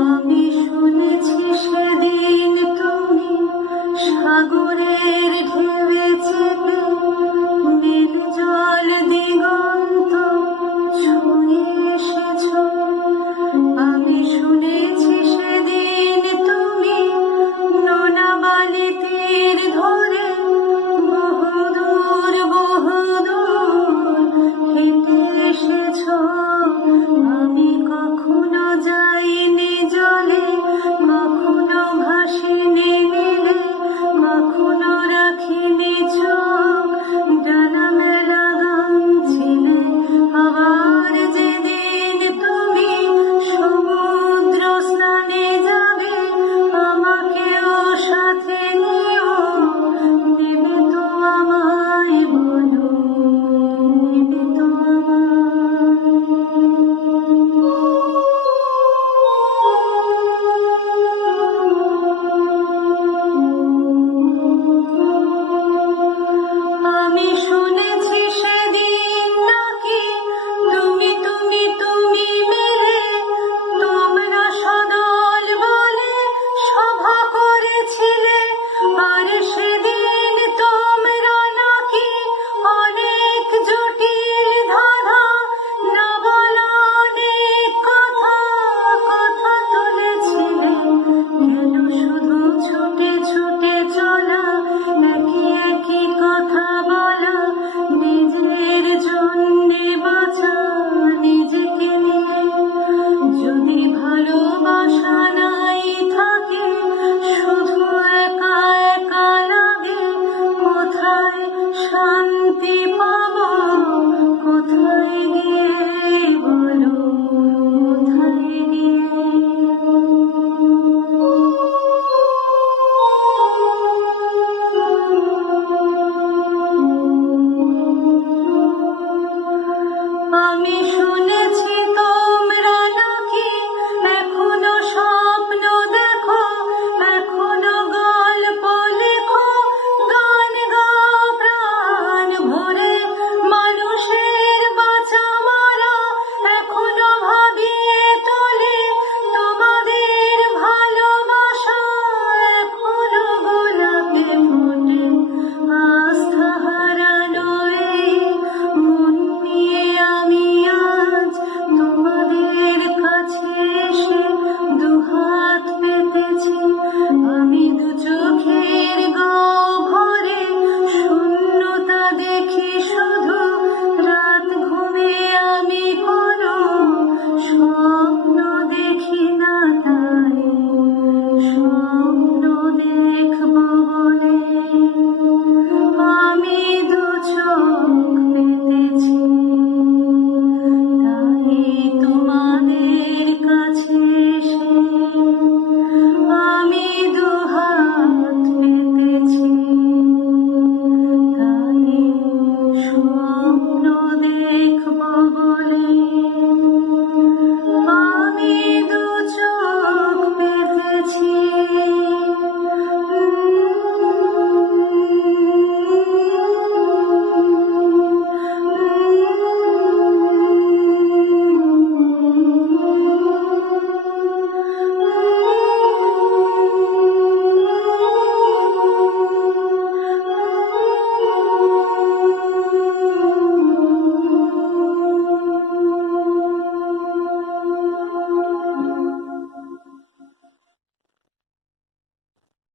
আমি শুনেছি সেদিন তুমি সাগরের ঢেউ